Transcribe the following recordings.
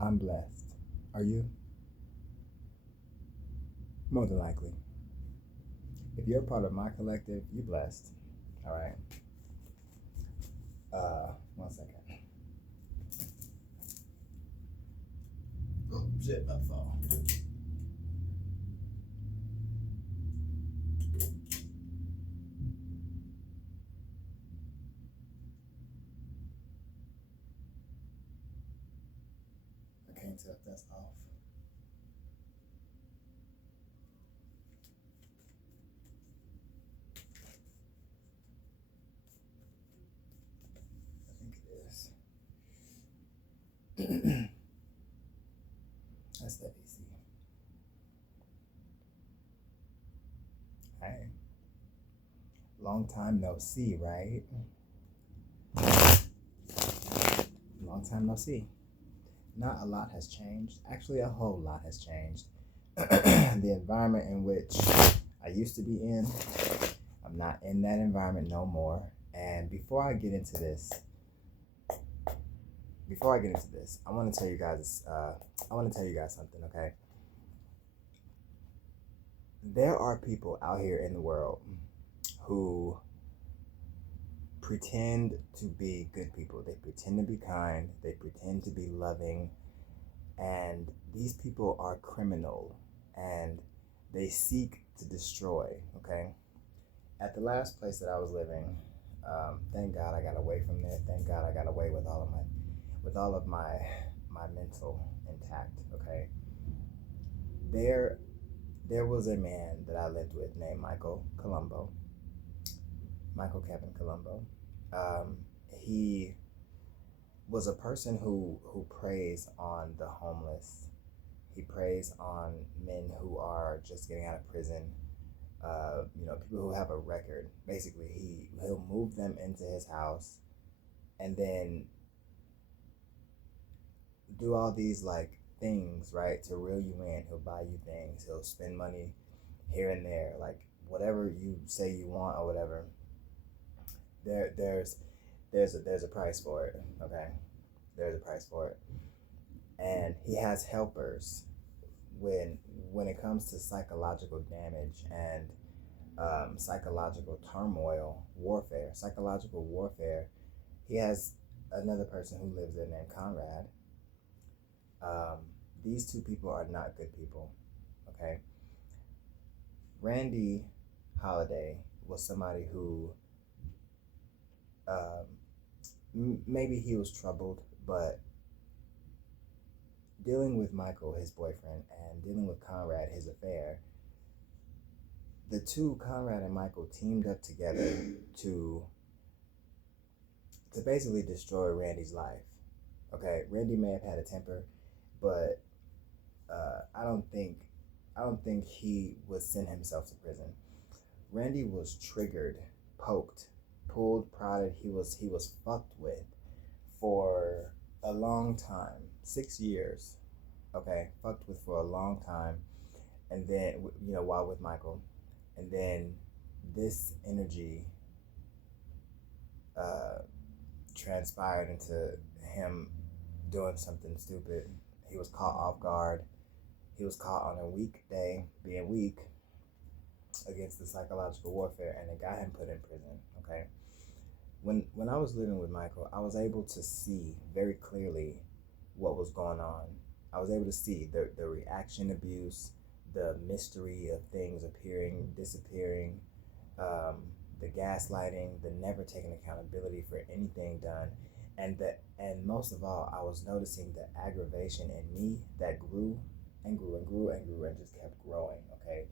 I'm blessed. Are you? More than likely. If you're a part of my collective, you're blessed. All right. 1 second. Oh, shit, my phone. I can't tell if that's off. I think it is. That's the AC. Hey, long time no see, right? Long time no see. Not a lot has changed. Actually, a whole lot has changed. The environment in which I used to be in, I'm not in that environment no more. And before I get into this, I want to tell you guys. I want to tell you guys something. Okay, there are people out here in the world who pretend to be good people. They pretend to be kind. They pretend to be loving, and these people are criminal, and they seek to destroy. Okay, at the last place that I was living, thank God I got away from there. Thank God I got away with all of my mental intact. Okay, there there was a man that I lived with named Michael Kevin Colombo. Um, he was a person who preys on the homeless. He preys on men who are just getting out of prison. People who have a record. Basically, he'll move them into his house and then do all these like things, right, to reel you in. He'll buy you things. He'll spend money here and there, like whatever you say you want or whatever. There's a price for it. Okay, there's a price for it, and he has helpers when when it comes to psychological damage and psychological turmoil, psychological warfare. He has another person who lives there named Conrad. Um, these two people are not good people. Okay, Randy Holiday was somebody who um, maybe he was troubled, but dealing with Michael, his boyfriend, and dealing with Conrad, his affair, the two, Conrad and Michael, teamed up together to to basically destroy Randy's life. Okay, Randy may have had a temper, but I don't think he would send himself to prison. Randy was triggered, poked, pulled, prodded. He was fucked with for a long time, 6 years. Okay, fucked with for a long time, and then while with Michael, and then this energy uh, transpired into him doing something stupid. He was caught off guard. He was caught on a weekday, being weak against the psychological warfare, and it got him put in prison. Okay, when I was living with Michael, I was able to see very clearly what was going on. I was able to see the reaction abuse, the mystery of things appearing, disappearing, um, the gaslighting, the never taking accountability for anything done, and most of all, I was noticing the aggravation in me that grew and grew and grew and grew and just kept growing. Okay,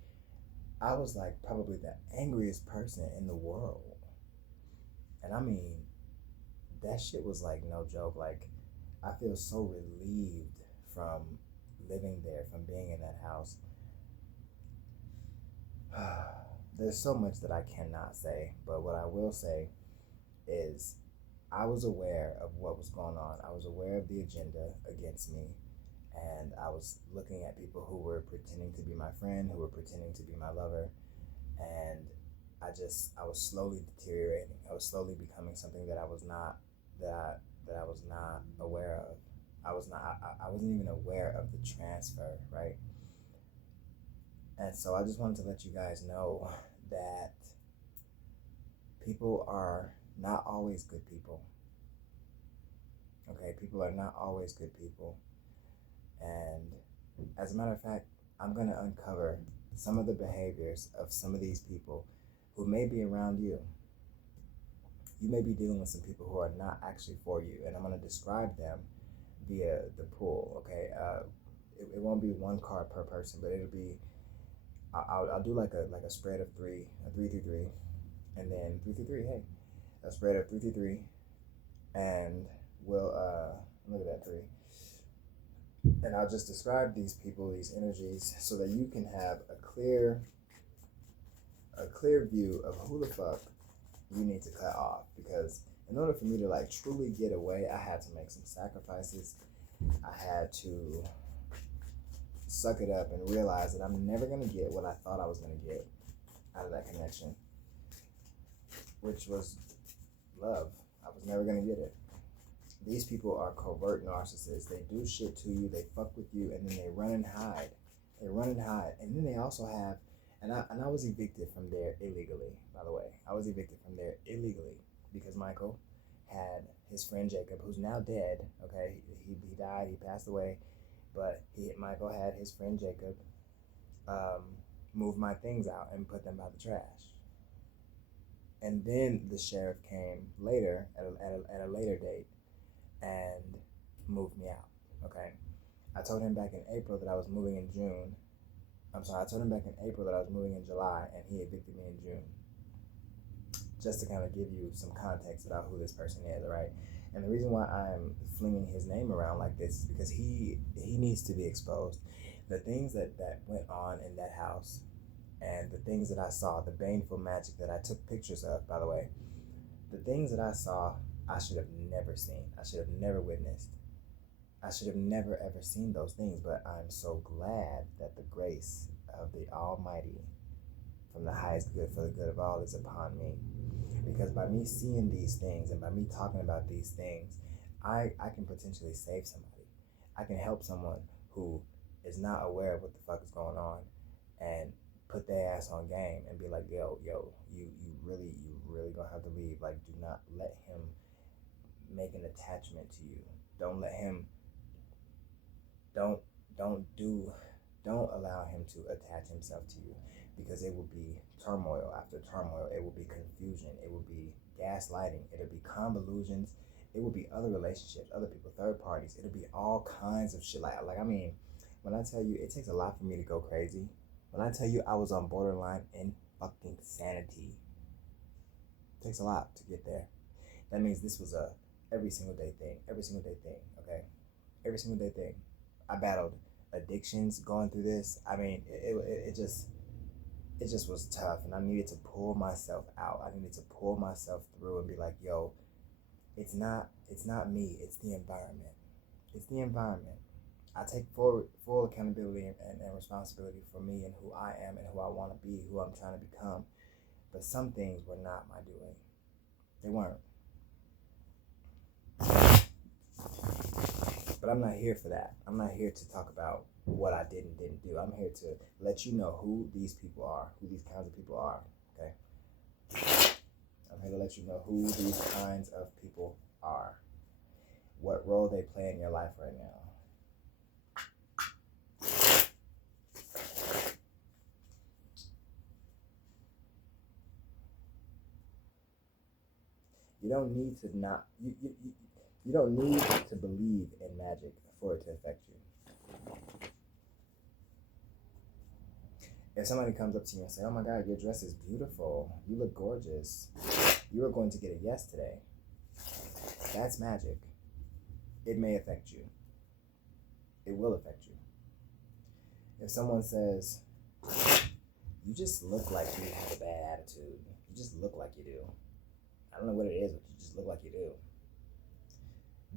I was like probably the angriest person in the world, and I mean that shit was like no joke. Like I feel so relieved from living there, from being in that house. There's so much that I cannot say, but what I will say is I was aware of what was going on. I was aware of the agenda against me, and I was looking at people who were pretending to be my friend, who were pretending to be my lover, and I was slowly deteriorating. I was slowly becoming something that I was not that I was not aware of. I wasn't even aware of the transfer, right? And so I just wanted to let you guys know that people are not always good people. Okay, people are not always good people. And as a matter of fact, I'm going to uncover some of the behaviors of some of these people who may be around you. You may be dealing with some people who are not actually for you, and I'm going to describe them via the pool. Okay, it won't be one card per person, but it'll be I'll do like a spread of three, a 3-3-3, and then 3-3-3. Hey, a spread of 3-3-3, and we'll look at that 3. And I'll just describe these people, these energies, so that you can have a clear view of who the fuck you need to cut off. Because in order for me to like truly get away, I had to make some sacrifices. I had to suck it up and realize that I'm never gonna get what I thought I was gonna get out of that connection, which was love. I was never gonna get it. These people are covert narcissists. They do shit to you, they fuck with you, and then they run and hide. And then they also have, and I was evicted from there illegally, by the way. I was evicted from there illegally because Michael had his friend Jacob, who's now dead, okay? He died, he passed away, but Michael had his friend Jacob move my things out and put them by the trash. And then the sheriff came later, at a later date, and moved me out, okay? I told him back in April that I was moving in June. I told him back in April that I was moving in July, and he evicted me in June. Just to kind of give you some context about who this person is, right? And the reason why I'm flinging his name around like this is because he needs to be exposed. The things that went on in that house, and the things that I saw, the baneful magic that I took pictures of, by the way, the things that I saw, I should have never seen. I should have never witnessed. I should have never ever seen those things, but I'm so glad that the grace of the Almighty from the highest good for the good of all is upon me. Because by me seeing these things and by me talking about these things, I can potentially save somebody. I can help someone who is not aware of what the fuck is going on and put their ass on game and be like, yo, you really gonna have to leave. Like, do not let him make an attachment to you. Don't let him, don't allow him to attach himself to you, because it will be turmoil after turmoil. It will be confusion. It will be gaslighting. It'll be convolutions. It will be other relationships, other people, third parties. It'll be all kinds of shit. Like I mean, when I tell you, it takes a lot for me to go crazy. When I tell you I was on borderline in fucking sanity, it takes a lot to get there. That means this was a every single day thing, okay? Every single day thing. I battled addictions going through this. I mean, it just was tough, and I needed to pull myself out. I needed to pull myself through and be like, yo, it's not me, it's the environment. It's the environment. I take full accountability and responsibility for me and who I am and who I want to be, who I'm trying to become. But some things were not my doing. They weren't. But I'm not here for that. I'm not here to talk about what I did and didn't do. I'm here to let you know who these people are, who these kinds of people are, okay? I'm here to let you know who these kinds of people are, what role they play in your life right now. You don't need to you don't need to believe in magic for it to affect you. If somebody comes up to you and say, oh my God, your dress is beautiful, you look gorgeous, you are going to get a yes today, that's magic. It may affect you. It will affect you. If someone says, you just look like you have a bad attitude, you just look like you do, I don't know what it is, but you just look like you do,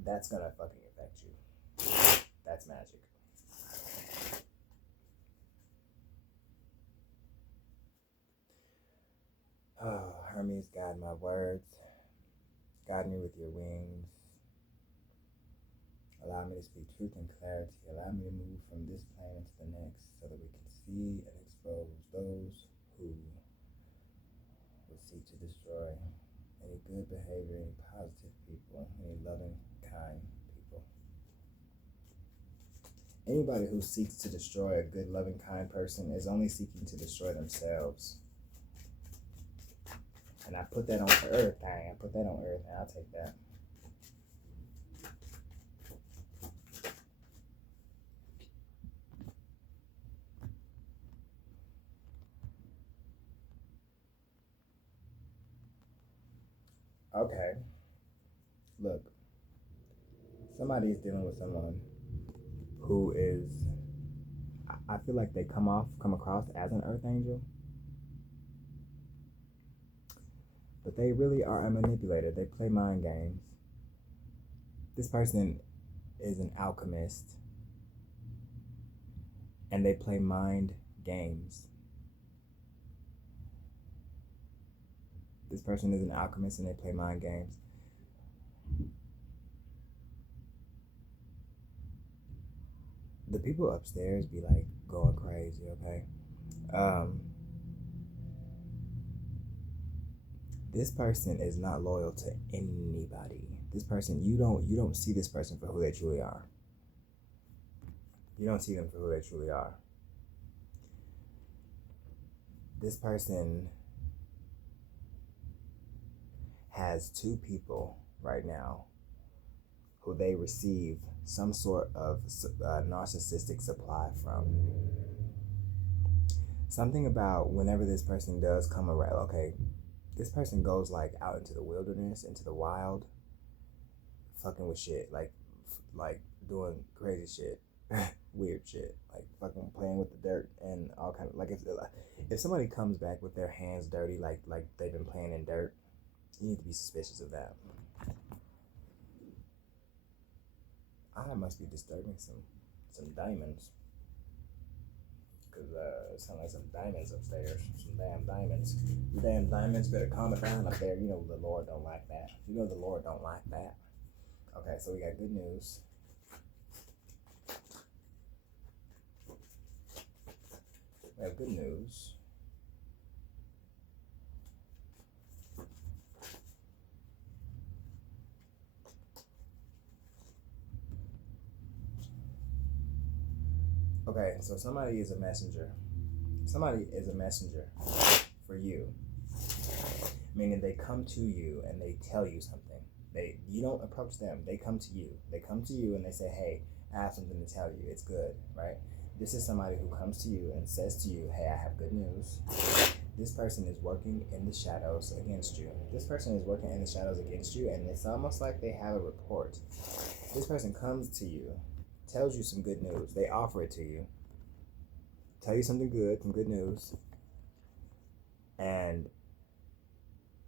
that's gonna fucking affect you. That's magic. Oh, Hermes, guide my words. Guide me with your wings. Allow me to speak truth and clarity. Allow me to move from this plane into the next so that we can see and expose those who would seek to destroy any good behavior, any positive people, any loving, kind people. Anybody who seeks to destroy a good, loving, kind person is only seeking to destroy themselves. And I put that on earth, dang, I put that on earth, and I'll take that. Okay, look, somebody is dealing with someone who is, I feel like they come across as an earth angel, but they really are a manipulator. They play mind games. This person is an alchemist, and they play mind games. This person is an alchemist, and they play mind games. The people upstairs be like going crazy, okay? This person is not loyal to anybody. This person, you don't see this person for who they truly are. You don't see them for who they truly are. This person has two people right now who they receive some sort of narcissistic supply from. Something about whenever this person does come around, okay, this person goes like out into the wilderness, into the wild, fucking with shit, like doing crazy shit, weird shit, like fucking playing with the dirt and all kind of, like if somebody comes back with their hands dirty, like they've been playing in dirt, you need to be suspicious of that. I must be disturbing some diamonds. Because it sounds like some diamonds upstairs. Some damn diamonds. You damn diamonds better calm it down up there. You know the Lord don't like that. You know the Lord don't like that. Okay, so we got good news. We have good news. Okay, so somebody is a messenger. Somebody is a messenger for you. Meaning they come to you and they tell you something. You don't approach them. They come to you. They come to you and they say, hey, I have something to tell you. It's good, right? This is somebody who comes to you and says to you, hey, I have good news. This person is working in the shadows against you. This person is working in the shadows against you, and it's almost like they have a report. This person comes to you, tells you some good news. They offer it to you. Tell you something good, some good news. And,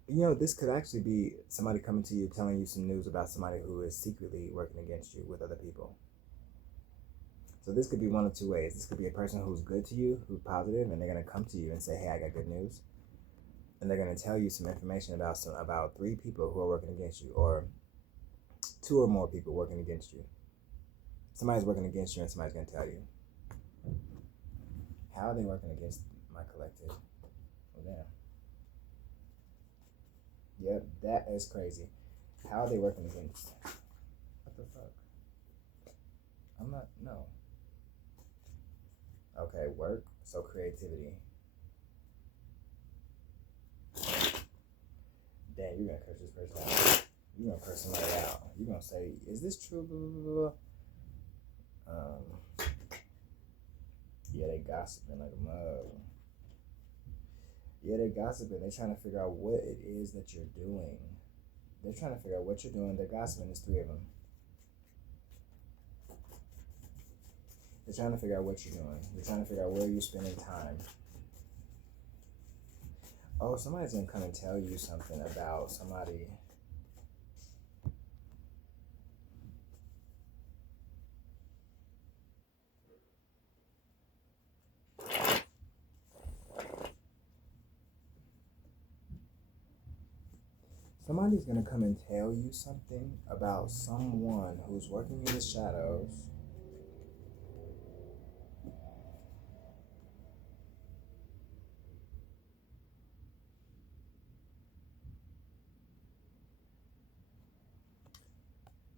you know, this could actually be somebody coming to you telling you some news about somebody who is secretly working against you with other people. So this could be one of two ways. This could be a person who's good to you, who's positive, and they're going to come to you and say, hey, I got good news. And they're going to tell you some information about 3 people who are working against you, or 2 or more people working against you. Somebody's working against you and somebody's going to tell you. How are they working against my collective? Oh, damn. Yep, that is crazy. How are they working against? What the fuck? I'm not, no. Okay, work, so creativity. Damn, you're gonna curse this person out. You're gonna curse somebody out. You're gonna say, is this true? Blah, blah, blah, blah. Yeah, they gossiping like a mug. Yeah, they gossiping. They're trying to figure out what it is that you're doing. They're trying to figure out what you're doing. They're gossiping. There's 3 of them. They're trying to figure out what you're doing. They're trying to figure out where you're spending time. Oh, somebody's gonna come and tell you something about somebody. Somebody's gonna come and tell you something about someone who's working in the shadows.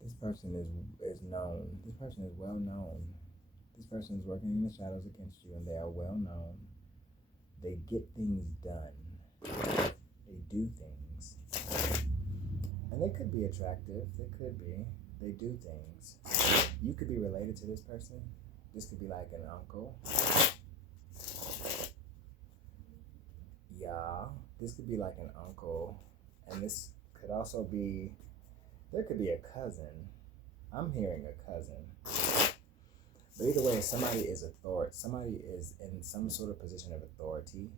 This person is known. This person is well known. This person is working in the shadows against you, and they are well known. They get things done. They do things. And they could be attractive. They could be. They do things. You could be related to this person. This could be like an uncle. Yeah. This could be like an uncle. And this could also be, there could be a cousin. I'm hearing a cousin. But either way, somebody is authority. Somebody is in some sort of position of authority.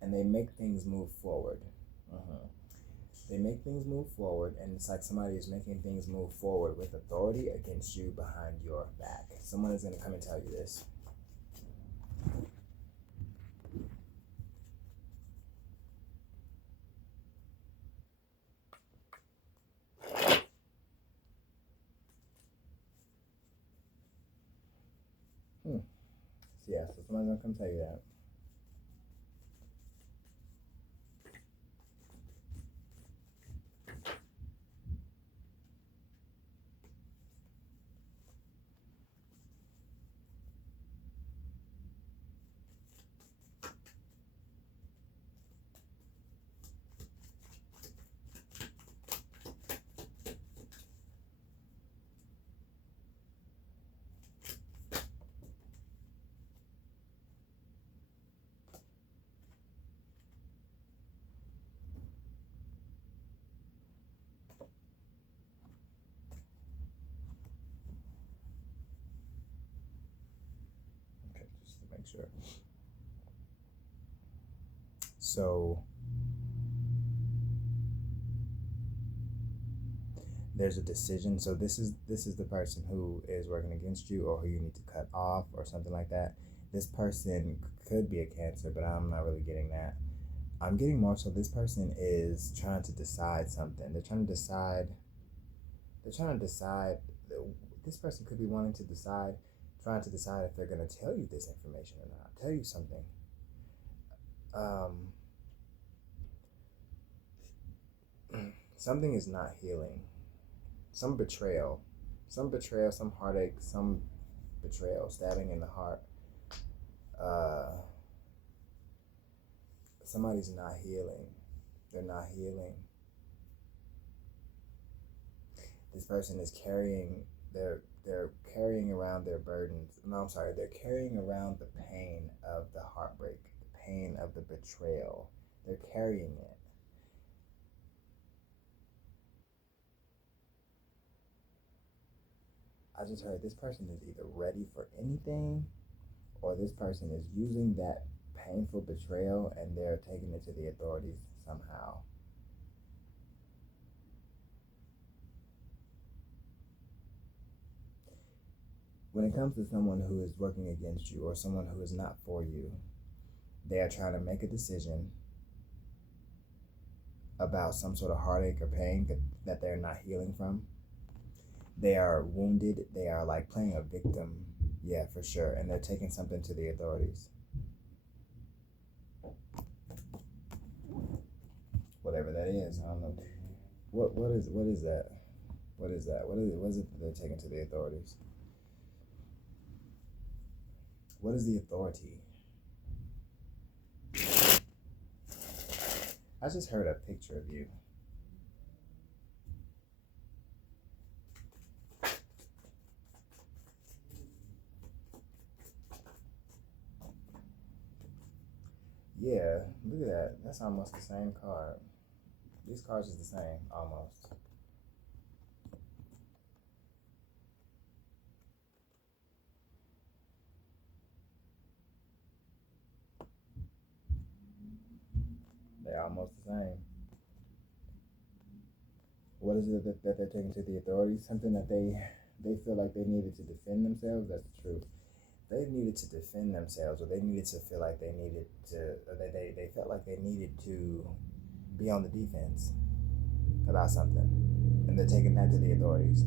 And they make things move forward. They make things move forward, and it's like somebody is making things move forward with authority against you behind your back. Someone is going to come and tell you this. Yeah, so somebody's going to come tell you that. Okay, just to make sure. So there's a decision. So this is the person who is working against you, or who you need to cut off, or something like that. This person could be a Cancer, but I'm not really getting that. I'm getting more so this person is trying to decide something. They're trying to decide. This person could be wanting to decide, trying to decide if they're going to tell you this information or not. Tell you something. Something is not healing. Some betrayal, some heartache, some betrayal, stabbing in the heart. Somebody's not healing. They're not healing. This person is carrying they're carrying around their burdens. No, I'm sorry. They're carrying around the pain of the heartbreak, the pain of the betrayal. They're carrying it. I just heard this person is either ready for anything, or this person is using that painful betrayal and they're taking it to the authorities somehow. When it comes to someone who is working against you, or someone who is not for you, they are trying to make a decision about some sort of heartache or pain that they're not healing from. They are wounded. They are like playing a victim. Yeah, for sure. And they're taking something to the authorities. Whatever that is, I don't know. What is that? What is that? What is it that they're taking to the authorities? What is the authority? I just heard a picture of you. Yeah, look at that. That's almost the same card. These cards is the same, almost. They're almost the same. What is it that they're taking to the authorities? Something that they feel like they needed to defend themselves. That's the truth. They needed to defend themselves, or they needed to feel like they needed to, or they felt like they needed to be on the defense about something, and they're taking that to the authorities.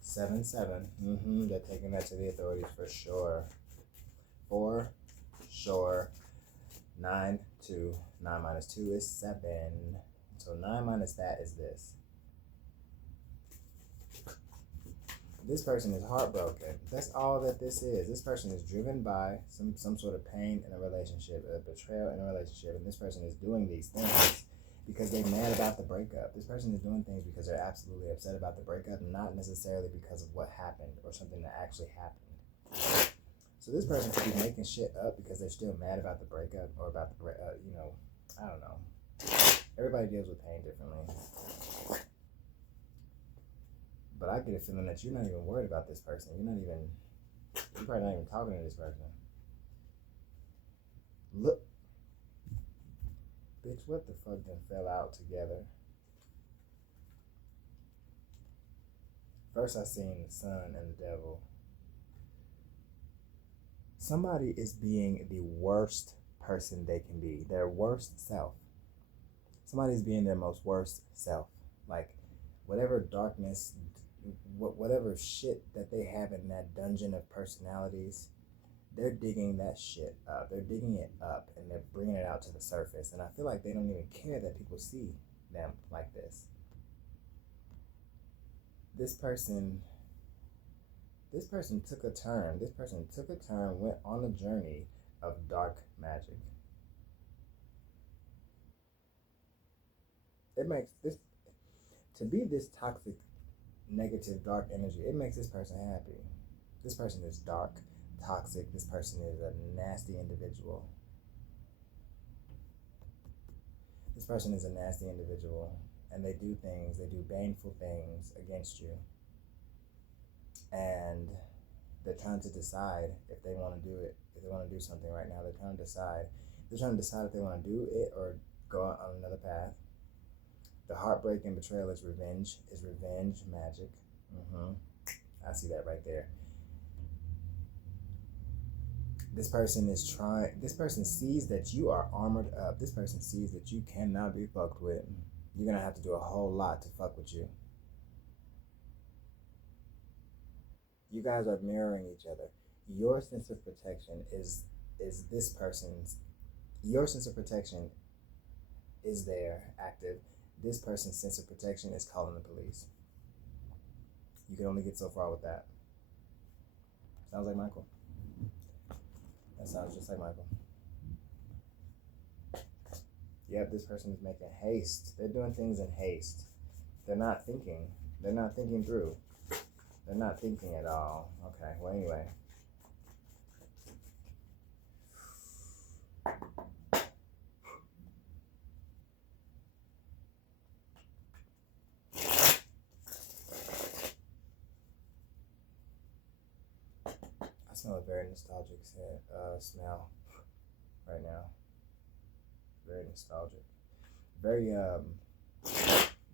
Seven, seven. They're taking that to the authorities for sure. For sure. 9, 2. 9 minus 2 is 7. So 9 minus that is this. This person is heartbroken. That's all that this is. This person is driven by some sort of pain in a relationship, a betrayal in a relationship, and this person is doing these things because they're mad about the breakup. This person is doing things because they're absolutely upset about the breakup, not necessarily because of what happened or something that actually happened. So this person could be making shit up because they're still mad about the breakup or about the, I don't know. Everybody deals with pain differently. But I get a feeling that you're not even worried about this person. You're probably not even talking to this person. Look. Bitch, what the fuck then fell out together? First I seen the sun and the devil. Somebody is being the worst person they can be. Their worst self. Somebody's being their most worst self. Like, whatever darkness, whatever shit that they have in that dungeon of personalities, they're digging that shit up. They're digging it up and they're bringing it out to the surface. And I feel like they don't even care that people see them like this. This person took a turn. This person took a turn, went on a journey of dark magic. It makes this, to be this toxic, negative, dark energy, it makes this person happy. This person is dark, toxic. This person is a nasty individual. This person is a nasty individual, and they do baneful things against you. And they're trying to decide if they want to do it, if they want to do something right now. They're trying to decide if they want to do it or go on another path. The heartbreak and betrayal is revenge magic. I see that right there. This person sees that you are armored up. This person sees that you cannot be fucked with. You're going to have to do a whole lot to fuck with you. You guys are mirroring each other. Your sense of protection is this person's. Your sense of protection is there, active. This person's sense of protection is calling the police. You can only get so far with that. Sounds like Michael. That sounds just like Michael. Yep, this person is making haste. They're doing things in haste. They're not thinking. They're not thinking through. They're not thinking at all. Okay, well, anyway. I smell a very nostalgic smell right now. Very nostalgic. Very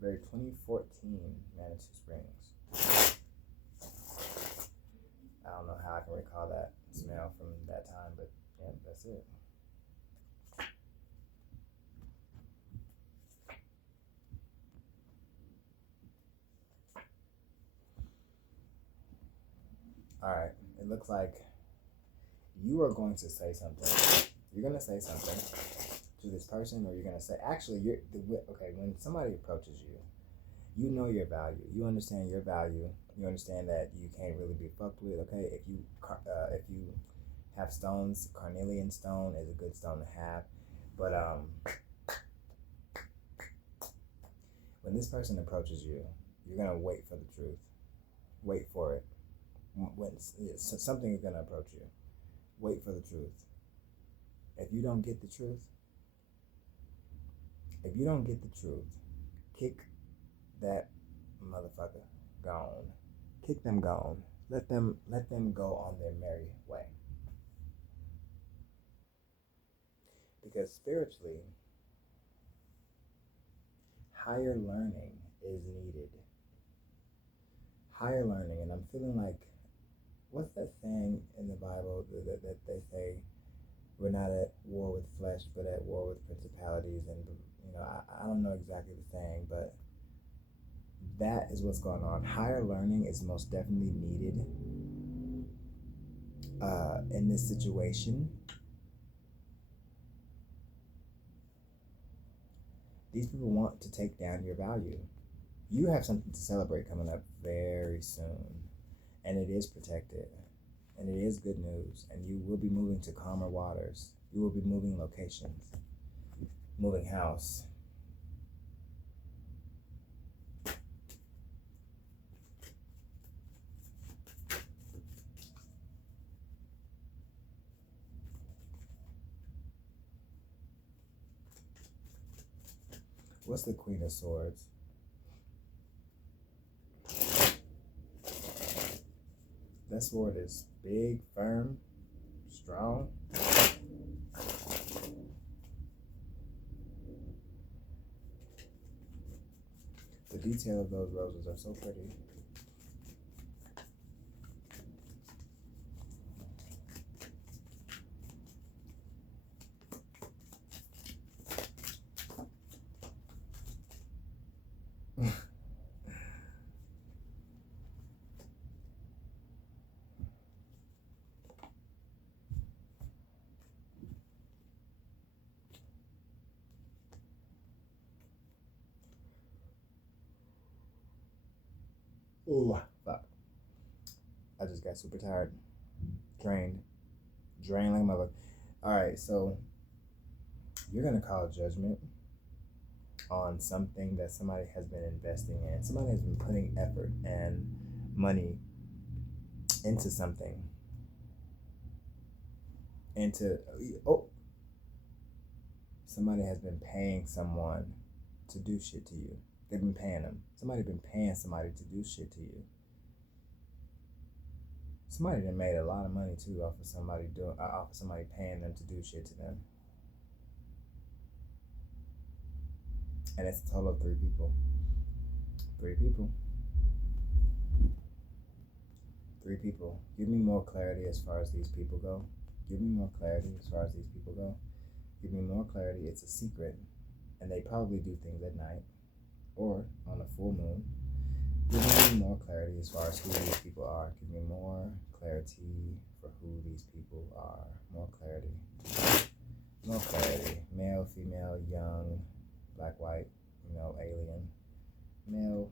2014 Manitou Springs. I don't know how I can recall that smell from that time, but yeah, that's it. Alright, it looks like you are going to say something. You're going to say something to this person, or you're going to say, actually, when somebody approaches you, you know your value. You understand your value. You understand that you can't really be fucked with. Okay, if you have stones, carnelian stone is a good stone to have. But when this person approaches you, you're gonna wait for the truth. Wait for it. Something is gonna approach you. Wait for the truth. If you don't get the truth, kick that motherfucker gone. Kick them gone. Let them go on their merry way. Because spiritually, higher learning is needed. Higher learning, and I'm feeling like, what's that saying in the Bible that they say, we're not at war with flesh, but at war with principalities, and I don't know exactly the saying, but that is what's going on. Higher learning is most definitely needed in this situation. These people want to take down your value. You have something to celebrate coming up very soon, and it is protected, and it is good news, and you will be moving to calmer waters. You will be moving locations, moving house. What's the Queen of Swords? That sword is big, firm, strong. The detail of those roses are so pretty. Ooh, fuck. I just got super tired. Drained like a mother. Alright, so you're going to call judgment on something that somebody has been investing in. Somebody has been putting effort and money into something. Somebody has been paying someone to do shit to you. They've been paying them. Somebody's been paying somebody to do shit to you. Somebody done made a lot of money too off of somebody paying them to do shit to them. And it's a total of 3 people. 3 people. 3 people. Give me more clarity as far as these people go. Give me more clarity as far as these people go. Give me more clarity. It's a secret. And they probably do things at night or on a full moon. Give me more clarity as far as who these people are. Give me more clarity for who these people are. More clarity. More clarity. Male, female, young, black, white, alien. Male.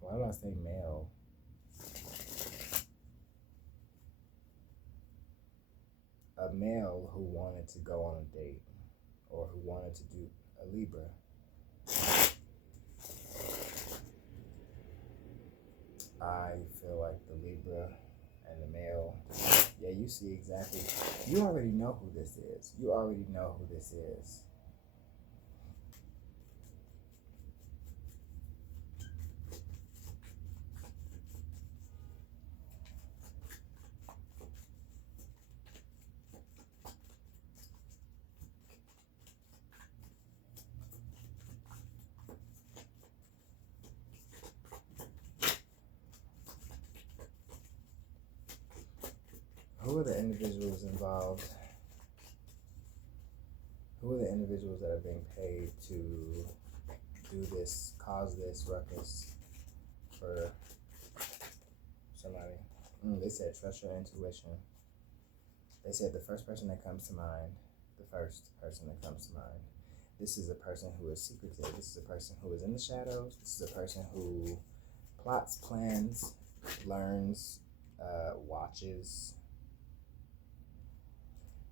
Why do I say male? A male who wanted to go on a date or who wanted to do a Libra. I feel like the Libra and the male, yeah, you see exactly, you already know who this is. You already know who this is. Who are the individuals involved? Who are the individuals that are being paid to do this, cause this ruckus for somebody? They said trust your intuition. They said the first person that comes to mind, this is a person who is secretive. This is a person who is in the shadows. This is a person who plots, plans, learns, watches.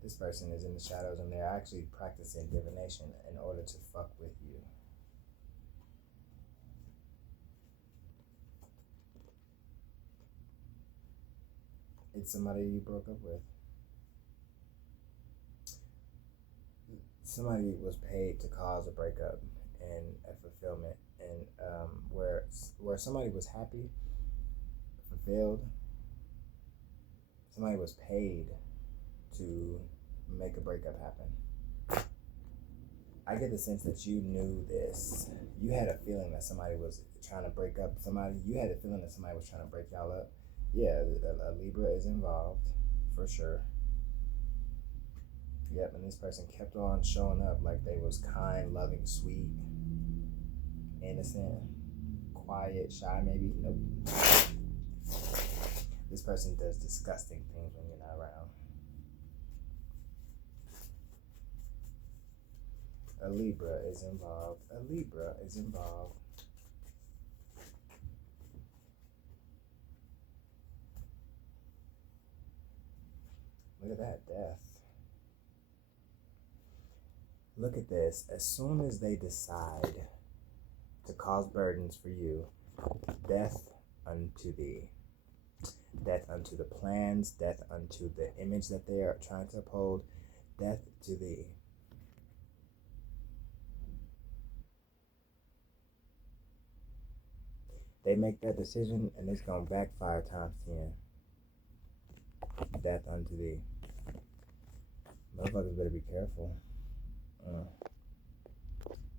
This person is in the shadows and they're actually practicing divination in order to fuck with you. It's somebody you broke up with. Somebody was paid to cause a breakup and a fulfillment, and where somebody was happy, fulfilled. Somebody was paid to make a breakup happen. I get the sense that you knew this. You had a feeling that somebody was trying to break up somebody. You had a feeling that somebody was trying to break y'all up. Yeah, a Libra is involved, for sure. Yep, and this person kept on showing up like they was kind, loving, sweet, innocent, quiet, shy maybe. Nope. This person does disgusting things when you're not around. A Libra is involved. A Libra is involved. Look at that, death. Look at this. As soon as they decide to cause burdens for you, death unto thee. Death unto the plans, death unto the image that they are trying to uphold, death to thee. They make that decision and it's going to backfire times 10. Death unto thee. Motherfuckers better be careful.